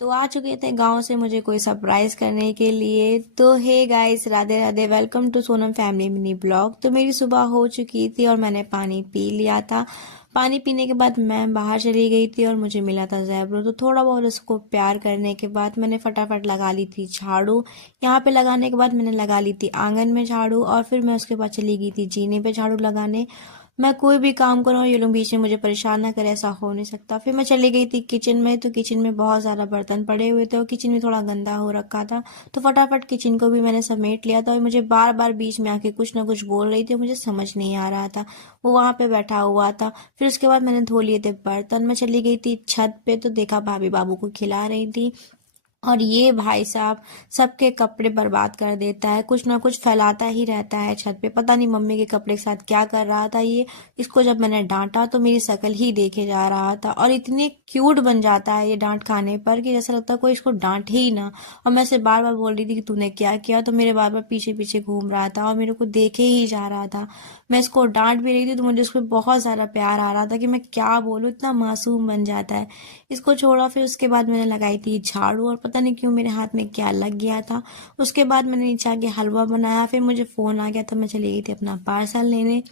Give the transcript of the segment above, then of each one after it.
तो आ चुके थे गांव से मुझे कोई सरप्राइज करने के लिए। तो hey guys, Radhe Radhe, welcome to Sonam family mini blog. तो मेरी सुबह हो चुकी थी और मैंने पानी पी लिया था। पानी पीने के बाद मैं बाहर चली गई थी और मुझे मिला था ज़ेबरू। तो थोड़ा बहुत उसको प्यार करने के बाद मैंने फटाफट लगा ली थी झाड़ू। यहाँ पे लगाने के बाद मैंने लगा ली थी आंगन में झाड़ू, और फिर मैं उसके बाद चली गई थी जीने पे झाड़ू लगाने। मैं कोई भी काम करूँ ये लोग बीच में मुझे परेशान ना करे, ऐसा हो नहीं सकता। फिर मैं चली गई थी किचन में। तो किचन में बहुत ज़्यादा बर्तन पड़े हुए थे और किचन में थोड़ा गंदा हो रखा था। तो फटाफट किचन को भी मैंने समेट लिया था और मुझे बार बार बीच में आके कुछ ना कुछ बोल रही थी, मुझे समझ नहीं आ रहा था। वो वहां पे बैठा हुआ था। फिर उसके बाद मैंने धो लिए थे बर्तन। मैं चली गई थी छत पे, तो देखा भाभी बाबू को खिला रही थी। और ये भाई साहब सबके कपड़े बर्बाद कर देता है, कुछ ना कुछ फैलाता ही रहता है छत पे। पता नहीं मम्मी के कपड़े के साथ क्या कर रहा था ये। इसको जब मैंने डांटा तो मेरी शक्ल ही देखे जा रहा था, और इतने क्यूट बन जाता है ये डांट खाने पर कि जैसा लगता है कोई इसको डांटे ही ना। और मैं इसे बार बार बोल रही थी कि तूने क्या किया, तो मेरे बार बार पीछे पीछे घूम रहा था और मेरे को देखे ही जा रहा था। मैं इसको डांट भी रही थी तो मुझे उस पर बहुत ज्यादा प्यार आ रहा था कि मैं क्या बोलूँ, इतना मासूम बन जाता है। इसको छोड़ा, फिर उसके बाद मैंने लगाई थी झाड़ू, और पता नहीं क्यों मेरे हाथ में क्या लग गया था। उसके बाद मैंने नीचे आके हलवा बनाया। फिर मुझे फोन आ गया तो मैं चली गई थी अपना पार्सल लेने।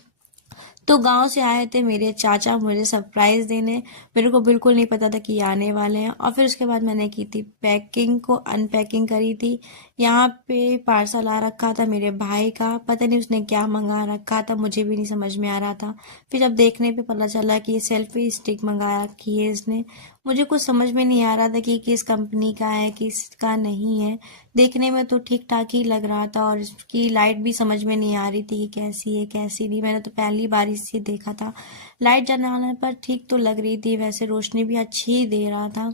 तो गांव से आए थे मेरे चाचा मुझे सरप्राइज देने। मेरे को बिल्कुल नहीं पता था कि ये आने वाले हैं। और फिर उसके बाद मैंने की थी पैकिंग को अनपैकिंग करी थी। यहाँ पे पार्सल आ रखा था मेरे भाई का, पता नहीं उसने क्या मंगा रखा था, मुझे भी नहीं समझ में आ रहा था। फिर जब देखने पे पता चला कि ये सेल्फी स्टिक मंगा रखी है इसने। मुझे कुछ समझ में नहीं आ रहा था कि किस कंपनी का है किसका नहीं है। देखने में तो ठीक ठाक ही लग रहा था, और इसकी लाइट भी समझ में नहीं आ रही थी कि कैसी है कैसी नहीं। मैंने तो पहली बार इसे देखा था। लाइट जलाने पर ठीक तो लग रही थी, वैसे रोशनी भी अच्छी ही दे रहा था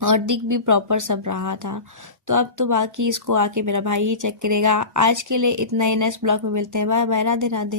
और दिख भी प्रॉपर सब रहा था। तो अब तो बाकी इसको आके मेरा भाई ही चेक करेगा। आज के लिए इतना ही, नेक्स्ट ब्लॉग में मिलते हैं। Bye bye, Radhe Radhe.